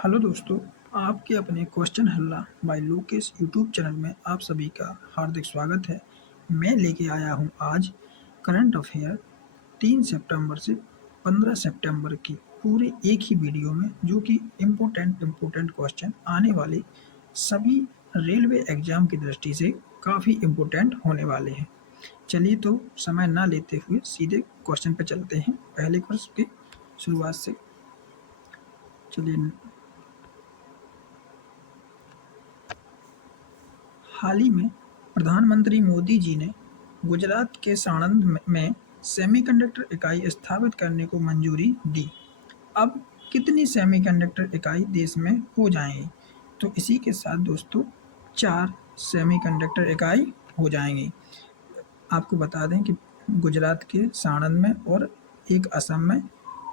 Hello दोस्तों, आपके अपने क्वेश्चन हल्ला बाय लोकेश यूट्यूब चैनल में आप सभी का हार्दिक स्वागत है। मैं लेके आया हूँ आज करंट अफेयर 3 सितंबर से 15 सितंबर की पूरे एक ही वीडियो में, जो कि इम्पोर्टेंट क्वेश्चन आने वाले सभी रेलवे एग्जाम की दृष्टि से काफ़ी इम्पोर्टेंट होने वाले हैं। चलिए तो समय ना लेते हुए सीधे क्वेश्चन पे चलते हैं। पहले क्वेश्चन की शुरुआत से चलिए। हाल ही में प्रधानमंत्री मोदी जी ने गुजरात के साणंद में सेमीकंडक्टर इकाई स्थापित करने को मंजूरी दी। अब कितनी सेमीकंडक्टर इकाई देश में हो जाएंगी? तो इसी के साथ दोस्तों 4 सेमीकंडक्टर इकाई हो जाएंगी। आपको बता दें कि गुजरात के साणंद में और एक असम में,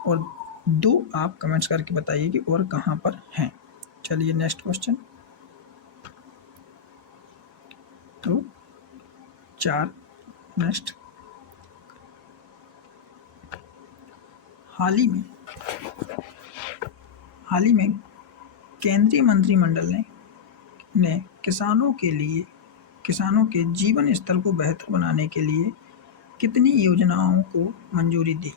और 2 आप कमेंट्स करके बताइए कि और कहाँ पर हैं। चलिए नेक्स्ट क्वेश्चन। तो 4 नेक्स्ट। हाल ही में केंद्रीय मंत्रिमंडल ने किसानों के जीवन स्तर को बेहतर बनाने के लिए कितनी योजनाओं को मंजूरी दी?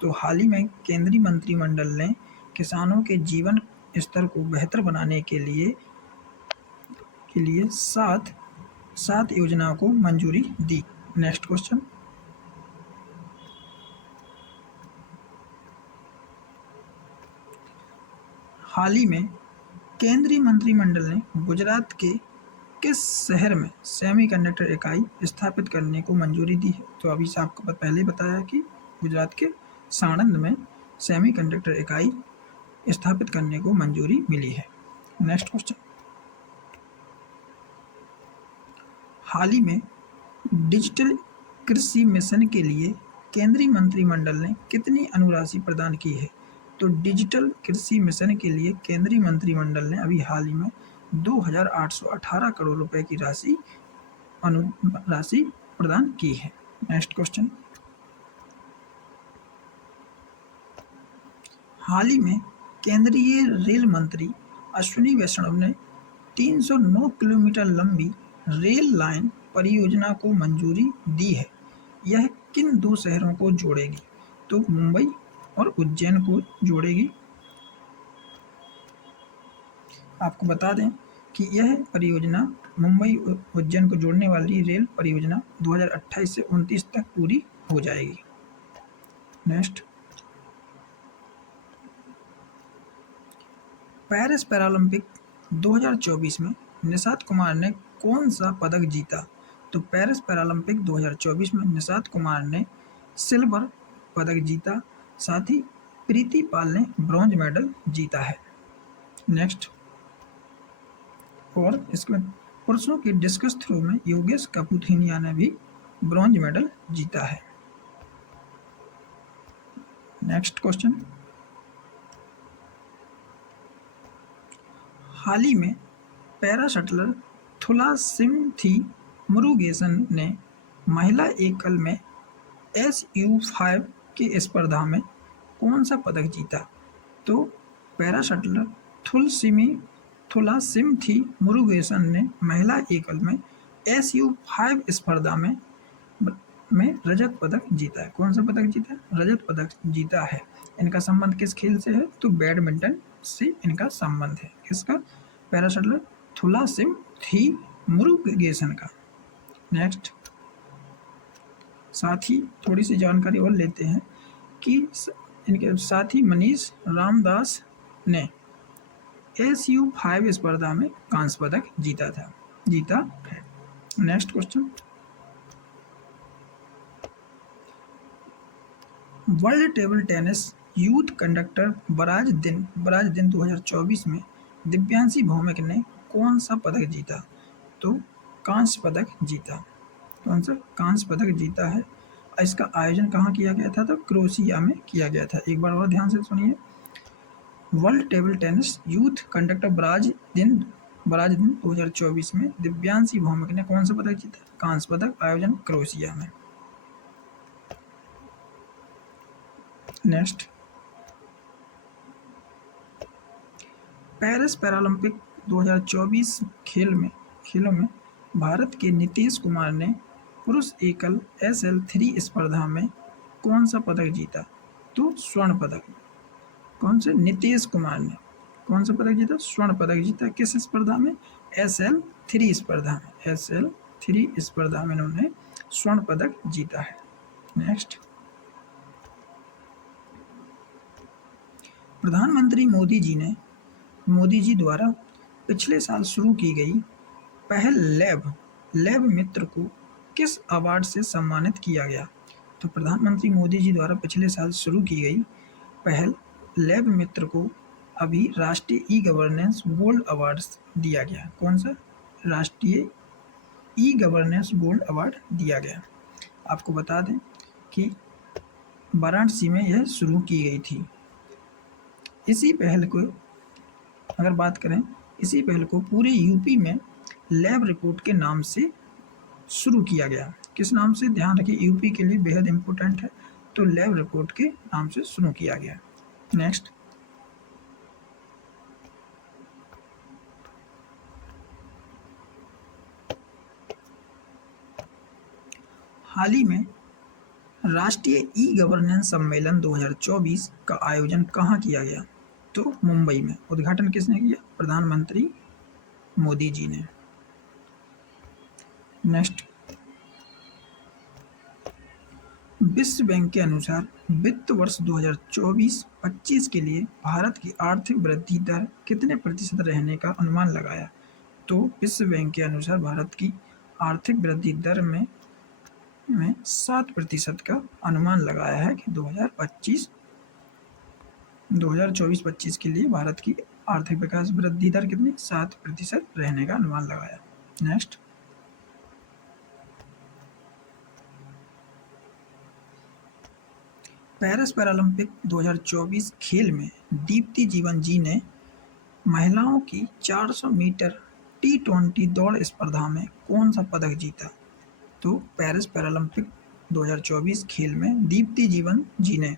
तो हाल ही में केंद्रीय मंत्रिमंडल ने किसानों के जीवन स्तर को बेहतर बनाने के लिए 7 योजनाओं को मंजूरी दी। Next question. हाल ही में केंद्रीय मंत्रिमंडल ने गुजरात के किस शहर में सेमीकंडक्टर इकाई स्थापित करने को मंजूरी दी है? तो अभी से आपको पहले बताया कि गुजरात के साणंद में सेमीकंडक्टर इकाई स्थापित करने को मंजूरी मिली है। Next question. हाल ही में डिजिटल कृषि मिशन के लिए केंद्रीय मंत्रिमंडल ने कितनी अनुराशि प्रदान की है? तो डिजिटल कृषि मिशन के लिए केंद्रीय मंत्रिमंडल ने अभी हाल ही में 2,818 करोड़ रुपए की राशि प्रदान की है। Next question. हाल ही में केंद्रीय रेल मंत्री अश्विनी वैष्णव ने 309 किलोमीटर लंबी रेल लाइन परियोजना को मंजूरी दी है। यह किन 2 शहरों को जोड़ेगी? तो मुंबई और उज्जैन को जोड़ेगी। आपको बता दें कि यह परियोजना मुंबई उज्जैन को जोड़ने वाली रेल परियोजना 2028 से 29 तक पूरी हो जाएगी। नेक्स्ट। पेरिस पैरालंपिक 2024 में निषाद कुमार ने कौन सा पदक जीता? तो पेरिस पैरालंपिक 2024 में निषाद कुमार ने सिल्वर पदक जीता। साथ ही प्रीति पाल ने ब्रॉन्ज मेडल जीता है। नेक्स्ट। और इसमें पुरुषों के डिस्कस थ्रो में योगेश कपुथिनिया ने भी ब्रॉन्ज मेडल जीता है। Next question. हाल ही में पैरा शटलर थुलासिमथी मुरुगेसन ने महिला एकल में SU5 की स्पर्धा में कौन सा पदक जीता? तो पैरा शटलर थुलासिमथी मुरुगेसन ने महिला एकल में SU5 स्पर्धा में रजत पदक जीता है। कौन सा पदक जीता है? रजत पदक जीता है। इनका संबंध किस खेल से है? तो बैडमिंटन से इनका संबंध है। किसका? पैरा शटलर थुलासिमथी मुरुगेसन का। नेक्स्ट। साथ ही थोड़ी सी जानकारी और लेते हैं कि इनके साथ ही मनीष रामदास ने SU5 स्पर्धा में कांस्य पदक जीता है। Next question. World table tennis youth conductor barrage दिन 2024 में दिव्यांशी भौमिक ने कौन सा पदक जीता? तो कांस्य पदक जीता। कौन सा? कांस्य पदक जीता है। इसका आयोजन कहाँ किया गया था? तो क्रोएशिया में किया गया था। एक बार और ध्यान से सुनिए। World table tennis youth conductor barrage दिन 2024 में दिव्यांशी भौमिक ने कौन सा पदक जीता? कांस्य पदक। आयोजन क्रोएशिया में। नेक्स्ट। पेरिस पैरालंपिक 2024 खेलों में भारत के नीतीश कुमार ने पुरुष एकल SL3 स्पर्धा में कौन सा पदक जीता? तो स्वर्ण पदक। कौन से? नीतीश कुमार ने कौन सा पदक जीता? स्वर्ण पदक जीता। किस स्पर्धा में? SL3 स्पर्धा में। SL3 स्पर्धा में इन्होंने स्वर्ण पदक जीता है। नेक्स्ट, प्रधानमंत्री मोदी जी द्वारा पिछले साल शुरू की गई पहल लैब मित्र को किस अवार्ड से सम्मानित किया गया? तो प्रधानमंत्री मोदी जी द्वारा पिछले साल शुरू की गई पहल लैब मित्र को अभी राष्ट्रीय ई गवर्नेंस गोल्ड अवार्ड दिया गया। कौन सा? राष्ट्रीय ई गवर्नेंस गोल्ड अवार्ड दिया गया। आपको बता दें कि वाराणसी में यह शुरू की गई थी। इसी पहल को अगर बात करें, इसी पहल को पूरे यूपी में लैब रिपोर्ट के नाम से शुरू किया गया। किस नाम से? ध्यान रखिए, यूपी के लिए बेहद इंपॉर्टेंट है। तो लैब रिपोर्ट के नाम से शुरू किया गया। नेक्स्ट, हाल ही में राष्ट्रीय ई गवर्नेंस सम्मेलन 2024 का आयोजन कहाँ किया गया? तो मुंबई में। उद्घाटन किसने किया? प्रधानमंत्री मोदी जी ने। नेक्स्ट, विश्व बैंक के अनुसार वित्त वर्ष 2024-25 के लिए भारत की आर्थिक वृद्धि दर कितने प्रतिशत रहने का अनुमान लगाया? तो विश्व बैंक के अनुसार भारत की आर्थिक वृद्धि दर में 7% का अनुमान लगाया है कि 2024-25 के लिए भारत की आर्थिक विकास वृद्धि दर कितनी? 7% रहने का अनुमान लगाया। नेक्स्ट, पेरिस पैरालंपिक 2024 खेल में दीप्ति जीवन जी ने महिलाओं की 400 मीटर T20 दौड़ स्पर्धा में कौन सा पदक जीता? तो पेरिस पैरालंपिक 2024 खेल में दीप्ति जीवन जी ने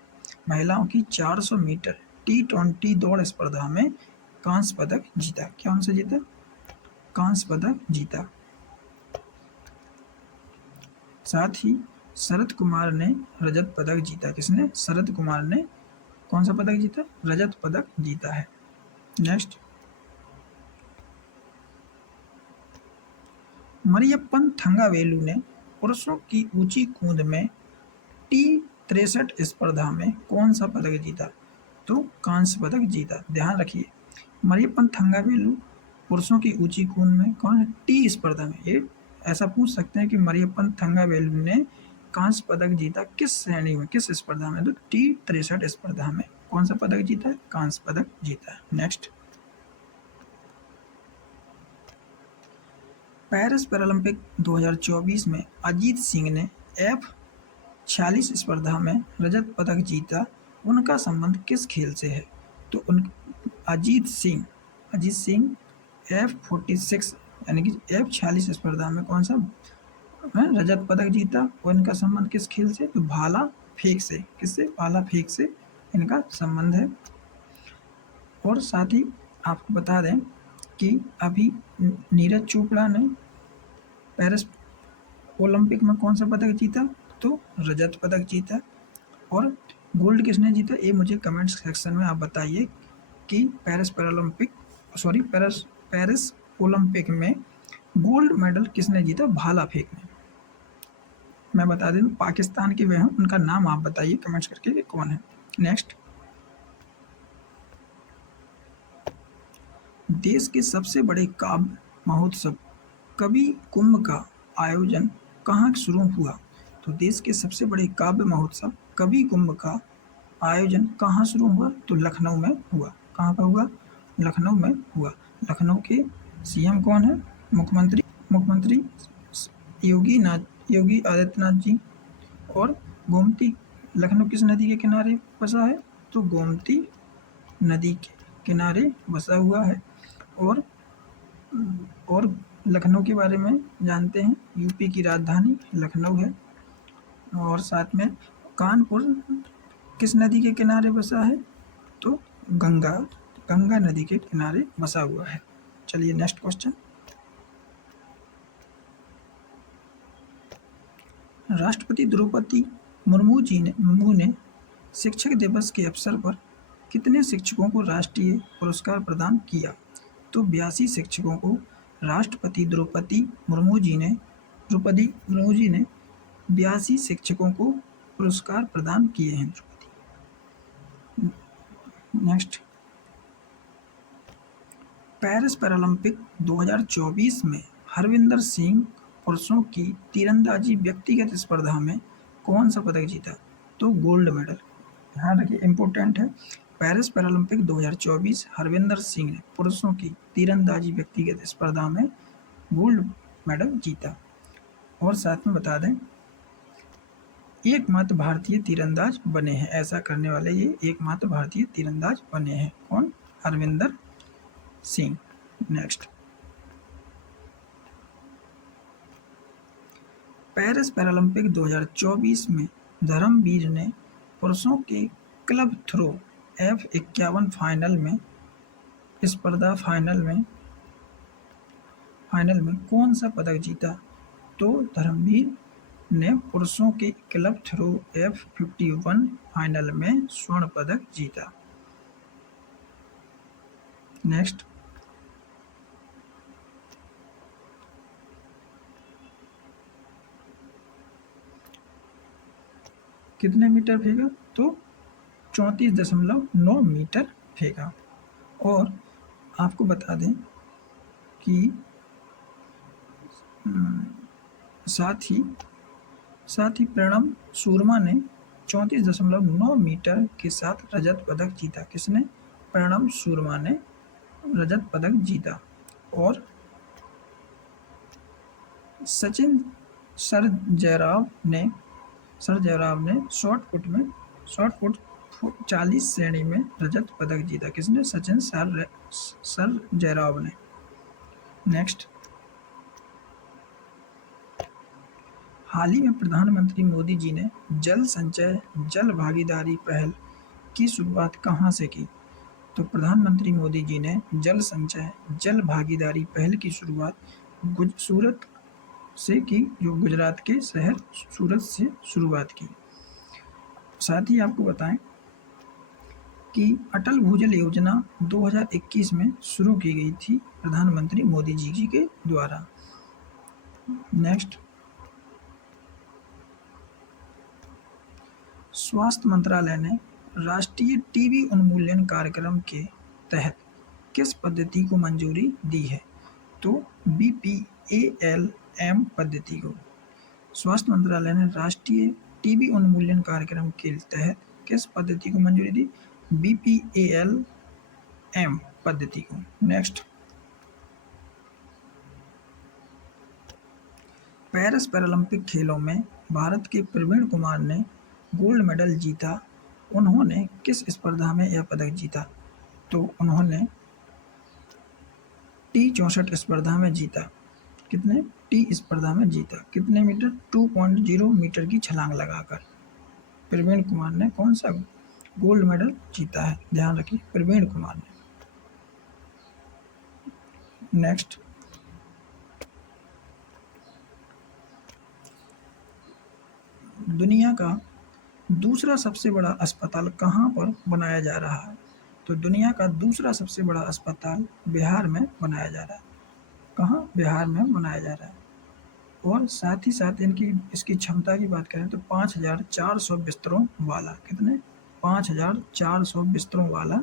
महिलाओं की 400 मीटर T20 दौड़ स्पर्धा में कांस्य पदक जीता। कौन सा जीता? कांस्य पदक जीता। साथ ही शरद कुमार ने रजत पदक जीता। किसने? शरद कुमार ने कौन सा पदक जीता? रजत पदक जीता है। नेक्स्ट, मरियप्पन थंगावेलु ने पुरुषों की ऊंची कूद में T63 स्पर्धा में कौन सा पदक जीता? तो कांस्य पदक जीता। ध्यान रखिए, मरियप्पन थंगावेलु पुरुषों की ऊंची कूद में कौन है? टी स्पर्धा में। ये ऐसा पूछ सकते हैं कि मरियप्पन थंगावेलु ने कांस्य पदक जीता किस श्रेणी में, किस स्पर्धा में? तो T63 स्पर्धा में कौन सा पदक जीता है? कांस्य पदक जीता है। नेक्स्ट, पेरिस पैरालंपिक 2024 में अजीत सिंह ने F46 स्पर्धा में रजत पदक जीता। उनका संबंध किस खेल से है? तो अजीत सिंह F46 यानी कि F46 स्पर्धा में कौन सा रजत पदक जीता और इनका संबंध किस खेल से? तो भाला फेंक से। किससे? भाला फेंक से इनका संबंध है। और साथ ही आपको बता दें कि अभी नीरज चोपड़ा ने पेरिस ओलंपिक में कौन सा पदक जीता? तो रजत पदक जीता। और गोल्ड किसने जीता? ये मुझे कमेंट सेक्शन में आप बताइए कि पेरिस ओलंपिक में गोल्ड मेडल किसने जीता भाला फेंक में? मैं बता दूं पाकिस्तान के वे हैं, उनका नाम आप बताइए कमेंट्स करके कि कौन है। नेक्स्ट, देश के सबसे बड़े काव्य महोत्सव कवि कुंभ का आयोजन कहाँ शुरू हुआ? तो देश के सबसे बड़े काव्य महोत्सव कवि कुंभ का आयोजन कहाँ शुरू हुआ? तो लखनऊ में हुआ। कहाँ पर हुआ? लखनऊ में हुआ। लखनऊ के सीएम कौन है? मुख्यमंत्री योगी आदित्यनाथ जी। और गोमती, लखनऊ किस नदी के किनारे बसा है? तो गोमती नदी के किनारे बसा हुआ है। और लखनऊ के बारे में जानते हैं, यूपी की राजधानी लखनऊ है। और साथ में कानपुर किस नदी के किनारे बसा है? तो गंगा गंगा नदी के किनारे बसा हुआ है। चलिए नेक्स्ट क्वेश्चन। राष्ट्रपति द्रौपदी मुर्मू ने शिक्षक दिवस के अवसर पर कितने शिक्षकों को राष्ट्रीय पुरस्कार प्रदान किया? तो 82 शिक्षकों को राष्ट्रपति द्रौपदी मुर्मू जी ने 82 शिक्षकों को पुरस्कार प्रदान किए हैं। नेक्स्ट, पेरिस पैरालंपिक 2024 में हरविंदर सिंह पुरुषों की तीरंदाजी व्यक्तिगत स्पर्धा में कौन सा पदक जीता? तो गोल्ड मेडल। ध्यान रखिए, इम्पोर्टेंट है। पेरिस पैरालंपिक 2024 हरविंदर सिंह ने पुरुषों की तीरंदाजी व्यक्तिगत स्पर्धा में गोल्ड मेडल जीता। और साथ में बता दें, एकमात्र भारतीय तीरंदाज बने हैं। ऐसा करने वाले ये एकमात्र भारतीय तीरंदाज बने हैं। कौन? Harvinder Singh. Next, Paris Paralympic 2024 में धर्मवीर ने पुरुषों के क्लब थ्रो F51 फाइनल में कौन सा पदक जीता? तो धर्मवीर ने पुरुषों के क्लब थ्रो F51 फाइनल में स्वर्ण पदक जीता। नेक्स्ट, कितने मीटर फेंका? तो 34.9 मीटर फेंका। और आपको बता दें कि साथ ही प्रणब शर्मा ने 34.9 मीटर के साथ रजत पदक जीता। किसने? प्रणब शर्मा ने रजत पदक जीता। और सर जयराव ने शॉर्ट पुट 40 श्रेणी में रजत पदक जीता। किसने? सर जयराव ने। नेक्स्ट, हाल ही में प्रधानमंत्री मोदी जी ने जल संचय जल भागीदारी पहल की शुरुआत कहाँ से की? तो प्रधानमंत्री मोदी जी ने जल संचय जल भागीदारी पहल की शुरुआत सूरत से की, जो गुजरात के शहर सूरत से शुरुआत की। साथ ही आपको बताएं कि अटल भूजल योजना 2021 में शुरू की गई थी प्रधानमंत्री मोदी जी के द्वारा। नेक्स्ट, स्वास्थ्य मंत्रालय ने राष्ट्रीय टीबी उन्मूलन कार्यक्रम के तहत किस पद्धति को मंजूरी दी है? तो BPALM पद्धति को। स्वास्थ्य मंत्रालय ने राष्ट्रीय टीबी उन्मूलन कार्यक्रम के तहत किस पद्धति को मंजूरी दी? BPALM पद्धति को। नेक्स्ट, पेरिस पैरालंपिक खेलों में भारत के प्रवीण कुमार ने गोल्ड मेडल जीता। उन्होंने किस स्पर्धा में यह पदक जीता? तो उन्होंने T64 स्पर्धा में जीता। कितने? T स्पर्धा में जीता। कितने मीटर? 2.0 मीटर की छलांग लगाकर प्रवीण कुमार ने कौन सा गोल्ड मेडल जीता है। ध्यान रखिए, प्रवीण कुमार ने। नेक्स्ट, दुनिया का दूसरा सबसे बड़ा अस्पताल कहाँ पर बनाया जा रहा है? तो दुनिया का दूसरा सबसे बड़ा अस्पताल बिहार में बनाया जा रहा है। कहाँ? बिहार में बनाया जा रहा है। और साथ ही साथ इसकी क्षमता की बात करें तो 5,400 बिस्तरों वाला। कितने? 5,400 बिस्तरों वाला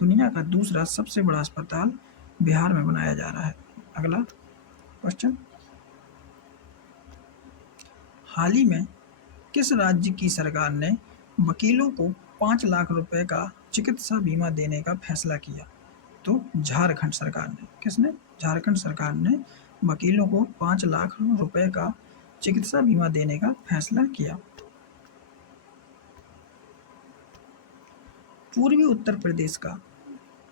दुनिया का दूसरा सबसे बड़ा अस्पताल बिहार में बनाया जा रहा है। अगला क्वेश्चन, हाल ही में किस राज्य की सरकार ने वकीलों को 5 लाख रुपए का चिकित्सा बीमा देने का फैसला किया? तो झारखंड सरकार ने। किसने? झारखंड सरकार ने वकीलों को 5 लाख रुपए का चिकित्सा बीमा देने का फैसला किया। पूर्वी उत्तर प्रदेश का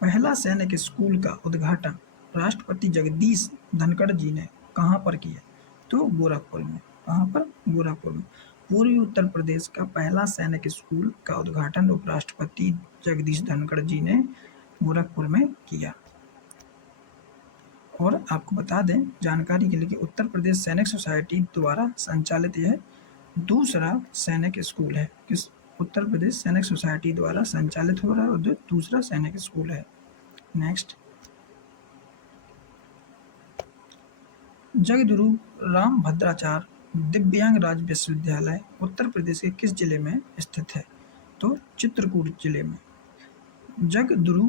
पहला सैनिक स्कूल का उद्घाटन राष्ट्रपति जगदीश धनखड़ जी ने कहाँ पर किया? तो गोरखपुर में। कहाँ पर? गोरखपुर में। पूर्वी उत्तर प्रदेश का पहला सैनिक स्कूल का उद्घाटन उपराष्ट्रपति जगदीश धनखड़ जी ने गोरखपुर में किया। और आपको बता दें जानकारी के लिए कि उत्तर प्रदेश सैनिक सोसाइटी द्वारा संचालित यह दूसरा सैनिक स्कूल है। किस उत्तर प्रदेश सैनिक सोसाइटी द्वारा संचालित हो रहा है और जो दूसरा सैनिक स्कूल है। नेक्स्ट, जगद्गुरु रामभद्राचार्य दिव्यांग राज्य विश्वविद्यालय उत्तर प्रदेश के किस जिले में स्थित है? तो चित्रकूट जिले में। जगद्गुरु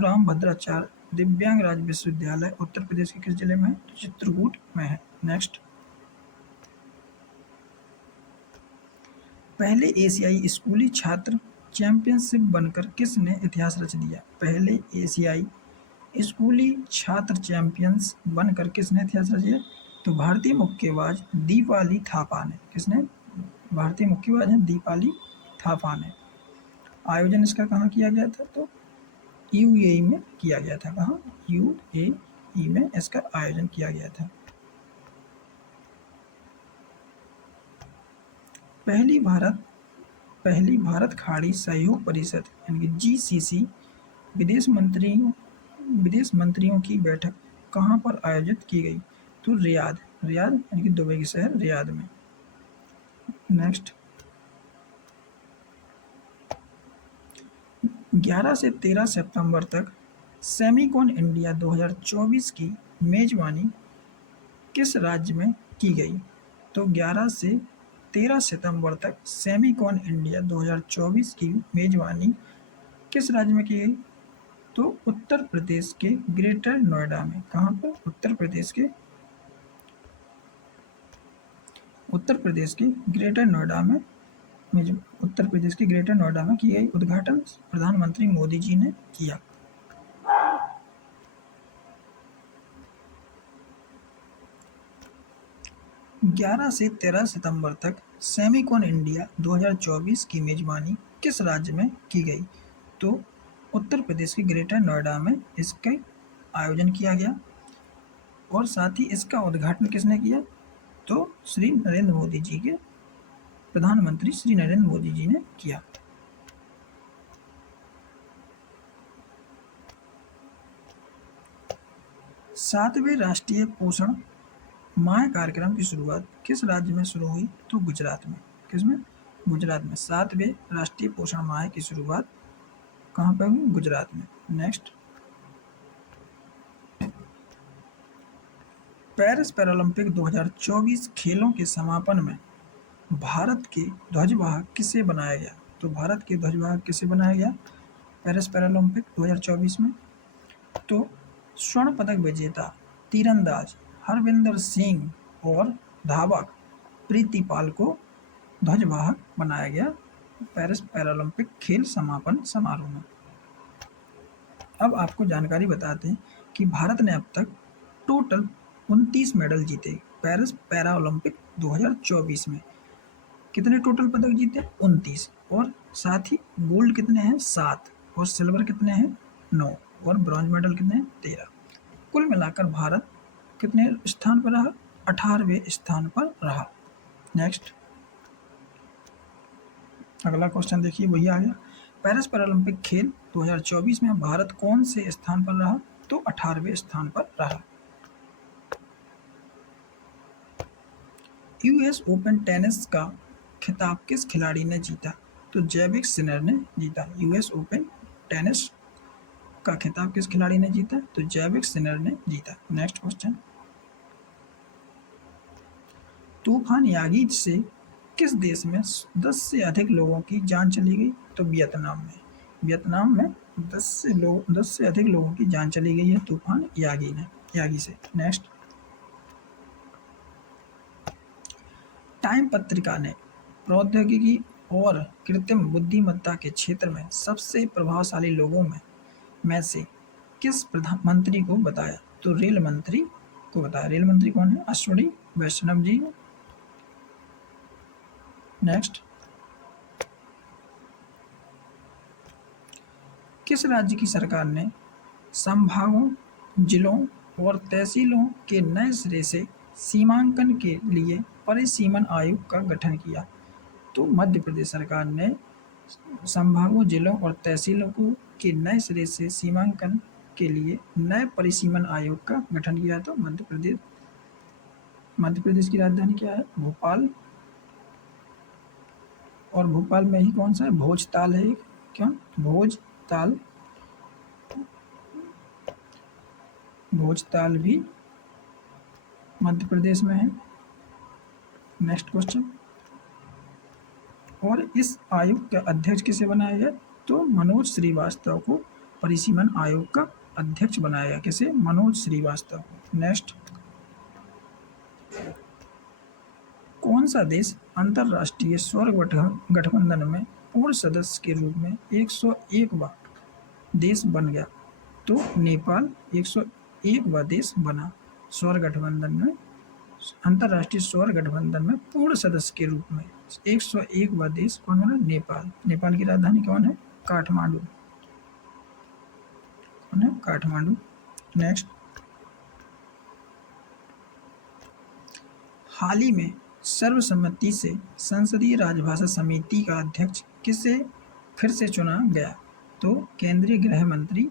रामभद्राचार्य दिव्यांग राज्य विश्वविद्यालय उत्तर प्रदेश के किस जिले में है? तो चित्रकूट में है। नेक्स्ट, पहले एशियाई स्कूली छात्र चैंपियनशिप बनकर किसने इतिहास रच दिया? पहले एशियाई स्कूली छात्र चैंपियंस बनकर किसने इतिहास रच दिया? तो भारतीय मुक्केबाज दीपाली थापा ने। किसने? भारतीय मुक्केबाज हैं दीपाली थापा ने। आयोजन इसका कहाँ किया गया था? तो यूएई में किया गया था। कहाँ? यूएई में इसका आयोजन किया गया था। पहली भारत खाड़ी सहयोग परिषद यानी कि जीसीसी विदेश मंत्रियों की बैठक कहाँ पर आयोजित की गई? तो रियाद यानी कि दुबई के शहर रियाद में। नेक्स्ट, 11 से 13 सितंबर तक सेमिकॉन इंडिया 2024 की मेजबानी किस राज्य में की गई? तो 11 से 13 सितंबर तक सेमिकॉन इंडिया 2024 की मेजबानी किस राज्य में की गई? तो उत्तर प्रदेश के ग्रेटर नोएडा में। कहाँ पर? उत्तर प्रदेश के ग्रेटर नोएडा में की गई। उद्घाटन प्रधानमंत्री मोदी जी ने किया। ग्यारह से 13 सितंबर तक सेमिकॉन इंडिया 2024 की मेजबानी किस राज्य में की गई? तो उत्तर प्रदेश के ग्रेटर नोएडा में इसका आयोजन किया गया। और साथ ही इसका उद्घाटन किसने किया? तो प्रधानमंत्री श्री नरेंद्र मोदी जी ने किया। सातवें राष्ट्रीय पोषण माह कार्यक्रम की शुरुआत किस राज्य में शुरू हुई? तो गुजरात में। किसमें? गुजरात में। सातवें राष्ट्रीय पोषण माह की शुरुआत कहाँ पर हुई? गुजरात में। नेक्स्ट, पेरिस पैरालंपिक 2024 खेलों के समापन में भारत के ध्वजवाहक किसे बनाया गया? तो भारत के ध्वजवाहक किसे बनाया गया पेरिस पैरालंपिक 2024 में? तो स्वर्ण पदक विजेता तीरंदाज हरविंदर सिंह और धावक प्रीति पाल को ध्वजवाहक बनाया गया पेरिस पैरालंपिक खेल समापन समारोह में। अब आपको जानकारी बताते हैं कि भारत ने अब तक टोटल 29 मेडल जीते पेरिस पैरालंपिक 2024 में। कितने टोटल पदक जीते? 29। और साथ ही गोल्ड कितने हैं? 7। और सिल्वर कितने हैं? 9। और ब्रॉन्ज मेडल कितने हैं? 13। कुल मिलाकर भारत कितने स्थान पर रहा? 18वें स्थान पर रहा। नेक्स्ट, अगला क्वेश्चन देखिए, वही आ गया। पेरिस पैरालंपिक खेल 2024 में भारत कौन से स्थान पर रहा? तो 18वें स्थान पर रहा। यूएस ओपन टेनिस का खिताब किस खिलाड़ी ने जीता? तो जैविक सिनर ने जीता। यूएस ओपन टेनिस का खिताब किस खिलाड़ी ने जीता? तो जैविक सिनर ने जीता। नेक्स्ट क्वेश्चन, तूफान यागी से किस देश में 10 से अधिक लोगों की जान चली गई? तो वियतनाम में। वियतनाम में 10 से अधिक लोगों की जान चली गई है तूफान यागी से। नेक्स्ट, टाइम पत्रिका ने प्रौद्योगिकी और कृत्रिम बुद्धिमत्ता के क्षेत्र में सबसे प्रभावशाली लोगों में से किस प्रधानमंत्री को बताया? तो रेल मंत्री को बताया। रेल मंत्री कौन है? अश्विनी वैष्णव जी। नेक्स्ट, किस राज्य की सरकार ने संभागों, जिलों और तहसीलों के नए सिरे से सीमांकन के लिए परिसीमन आयोग का गठन किया? तो मध्य प्रदेश सरकार ने संभागों, जिलों और तहसीलों को के नए सिरे से सीमांकन के लिए नए परिसीमन आयोग का गठन किया? तो मध्य प्रदेश की राजधानी क्या है? भोपाल। और भोपाल में ही कौन सा है? भोजताल है एक। क्यों? भोजताल। भोजताल भी मध्य प्रदेश में है। Next question. और इस आयोग का अध्यक्ष किसे बनाया गया? तो मनोज श्रीवास्तव को परिसीमन आयोग का अध्यक्ष बनाया गया। किसे? मनोज श्रीवास्तव को। नेक्स्ट। कौन सा देश अंतरराष्ट्रीय सौर गठबंधन में पूर्ण सदस्य के रूप में 101वां देश बन गया? तो नेपाल 101वां देश बना सौर गठबंधन में, अंतरराष्ट्रीय सौर गठबंधन में पूर्ण सदस्य के रूप में 101वां देश कौन बना? नेपाल। नेपाल की राजधानी कौन है? काठमांडू। कौन है? काठमांडू। नेक्स्ट। हाल ही में सर्वसम्मति से संसदीय राजभाषा समिति का अध्यक्ष किसे फिर से चुना गया? तो केंद्रीय गृह मंत्री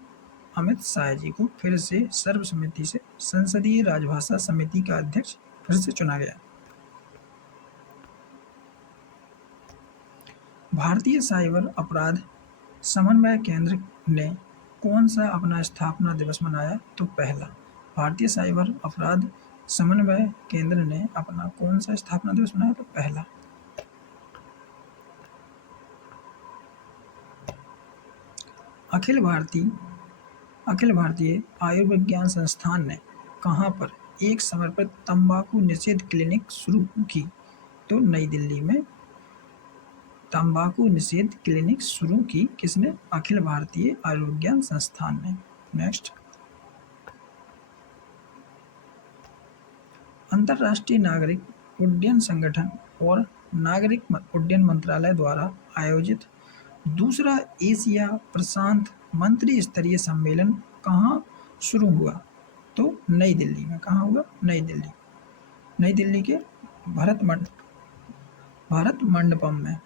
अमित शाह जी को फिर से सर्वसम्मति से संसदीय राजभाषा समिति का अध्यक्ष फिर से चुना गया। भारतीय साइबर अपराध समन्वय केंद्र ने कौन सा अपना स्थापना दिवस मनाया? तो पहला। भारतीय साइबर अपराध समन्वय केंद्र ने अपना कौन सा स्थापना दिवस मनाया? तो पहला। अखिल भारतीय आयुर्विज्ञान संस्थान ने कहाँ पर एक समर्पित तंबाकू निषेध क्लिनिक शुरू की? तो नई दिल्ली में तंबाकू निषेध क्लिनिक शुरू की। किसने? अखिल भारतीय आयुर्विज्ञान संस्थान ने। नेक्स्ट। अंतर्राष्ट्रीय नागरिक उड्डयन संगठन और नागरिक उड्डयन मंत्रालय द्वारा आयोजित दूसरा एशिया प्रशांत मंत्री स्तरीय सम्मेलन कहाँ शुरू हुआ? तो नई दिल्ली में। कहाँ हुआ? नई दिल्ली। नई दिल्ली के भारत मंडपम में।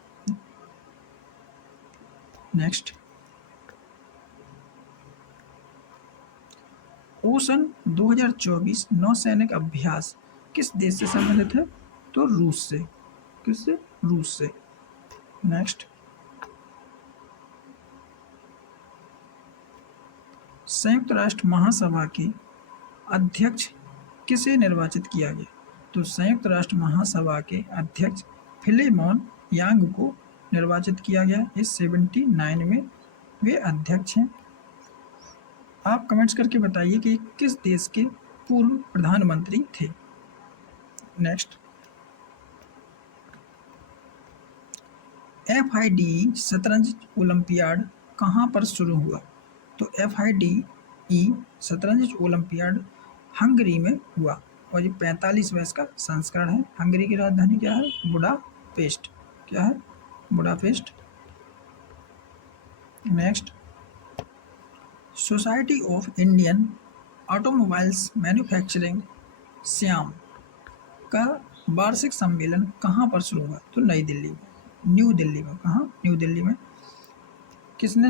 नेक्स्ट। ओशन 2024 नौसैनिक अभ्यास किस देश से संबंधित है? तो रूस से। किससे? रूस से। नेक्स्ट। संयुक्त राष्ट्र महासभा के अध्यक्ष किसे निर्वाचित किया गया? तो संयुक्त राष्ट्र महासभा के अध्यक्ष फिलेमोन यांग को निर्वाचित किया गया। इस 79 में वे अध्यक्ष हैं। आप कमेंट्स करके बताइए कि किस देश के पूर्व प्रधानमंत्री थे। नेक्स्ट। FIDE शतरंज ओलंपियाड कहाँ पर शुरू हुआ? तो FIDE शतरंज ओलंपियाड हंगरी में हुआ और ये 45वां इसका संस्करण है। हंगरी की राजधानी क्या है? बुडापेस्ट। क्या है? Budapest. Next. Society of Indian automobiles manufacturing Shyam का वार्षिक सम्मेलन कहाँ पर शुरू हुआ? तो नई दिल्ली में, न्यू दिल्ली में। कहाँ? न्यू दिल्ली में। किसने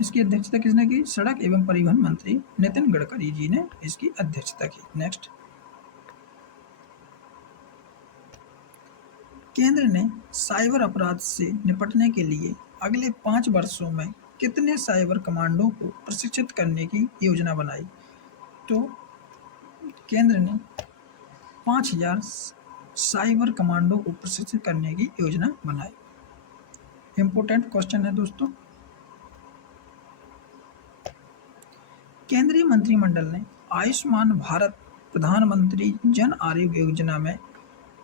इसकी अध्यक्षता किसने की? सड़क एवं परिवहन मंत्री नितिन गडकरी जी ने इसकी अध्यक्षता की। नेक्स्ट। केंद्र ने साइबर अपराध से निपटने के लिए अगले 5 वर्षों में कितने साइबर कमांडो को प्रशिक्षित करने की योजना बनाई? तो केंद्र ने 5000 साइबर कमांडो को प्रशिक्षित करने की योजना बनाई। इंपॉर्टेंट क्वेश्चन है दोस्तों। केंद्रीय मंत्रिमंडल ने आयुष्मान भारत प्रधानमंत्री जन आरोग्य योजना में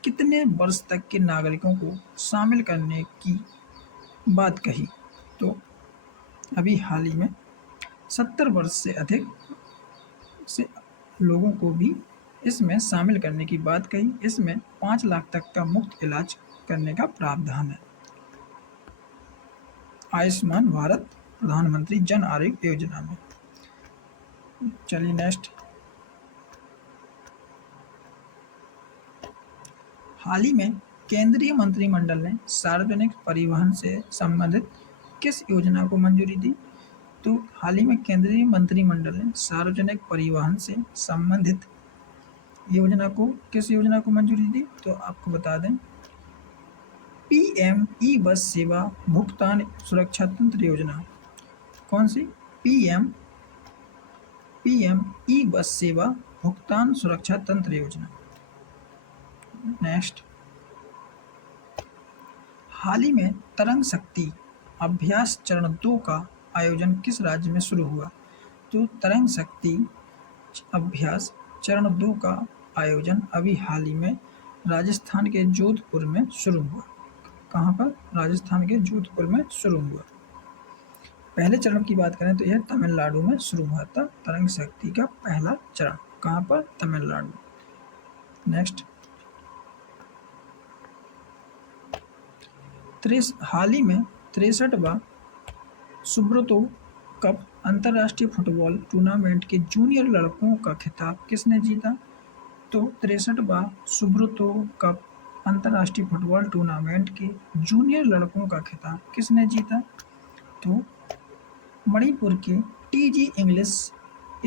कितने वर्ष तक के नागरिकों को शामिल करने की बात कही? तो अभी हाल ही में 70 वर्ष से अधिक से लोगों को भी इसमें शामिल करने की बात कही। इसमें 5 लाख तक का मुफ्त इलाज करने का प्रावधान है। आयुष्मान भारत प्रधानमंत्री जन आरोग्य योजना में। चलिए नेक्स्ट। हाल ही में केंद्रीय मंत्रिमंडल ने सार्वजनिक परिवहन से संबंधित किस योजना को मंजूरी दी? तो हाल ही में केंद्रीय मंत्रिमंडल ने सार्वजनिक परिवहन से संबंधित किस योजना को मंजूरी दी? तो आपको बता दें, पीएम ई बस सेवा भुगतान सुरक्षा तंत्र योजना। कौन सी? पीएम ई बस सेवा भुगतान सुरक्षा तंत्र योजना। नेक्स्ट, हाल ही में तरंग शक्ति अभ्यास चरण 2 का आयोजन किस राज्य में शुरू हुआ? तो तरंग शक्ति अभ्यास चरण 2 का आयोजन अभी हाल ही में राजस्थान के जोधपुर में शुरू हुआ। कहाँ पर? राजस्थान के जोधपुर में शुरू हुआ। पहले चरण की बात करें तो यह तमिलनाडु में शुरू हुआ था, तरंग शक्ति का पहला चरण। कहाँ पर? तमिलनाडु। नेक्स्ट, हाल ही में 63वां सुब्रतो कप अंतर्राष्ट्रीय फुटबॉल टूर्नामेंट के जूनियर लड़कों का खिताब किसने जीता? तो 63वां सुब्रतो कप अंतर्राष्ट्रीय फुटबॉल टूर्नामेंट के जूनियर लड़कों का खिताब किसने जीता? तो मणिपुर के टीजी इंग्लिश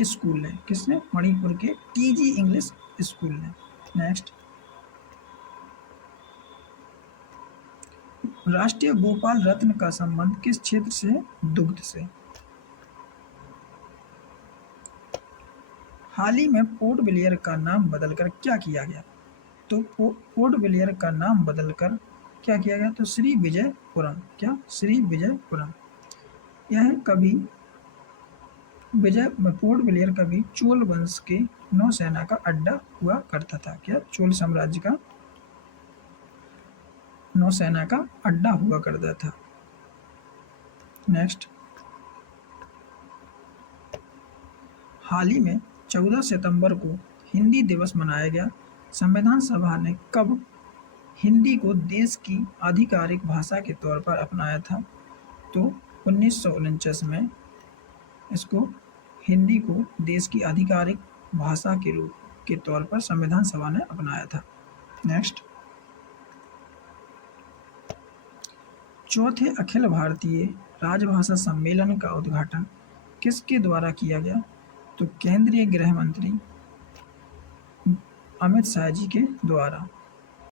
स्कूल ने। किसने? मणिपुर के टीजी इंग्लिश स्कूल ने। नेक्स्ट, राष्ट्रीय गोपाल रत्न का संबंध किस क्षेत्र से? दुग्ध से। हाल ही में पोर्ट ब्लेयर का नाम बदलकर क्या किया गया? तो पोर्ट ब्लेयर का नाम बदलकर क्या किया गया? तो श्री विजयपुरम। क्या? श्री विजयपुरम। यह पोर्ट ब्लेयर कभी चोल वंश के नौसेना का अड्डा हुआ करता था। क्या? चोल साम्राज्य का नौसेना का अड्डा हुआ करता था। नेक्स्ट, हाल ही में 14 सितंबर को हिंदी दिवस मनाया गया। संविधान सभा ने कब हिंदी को देश की आधिकारिक भाषा के तौर पर अपनाया था? तो 1949 में इसको हिंदी को देश की आधिकारिक भाषा के तौर पर संविधान सभा ने अपनाया था। नेक्स्ट, चौथे अखिल भारतीय राजभाषा सम्मेलन का उद्घाटन किसके द्वारा किया गया? तो केंद्रीय गृह मंत्री अमित शाह जी के द्वारा।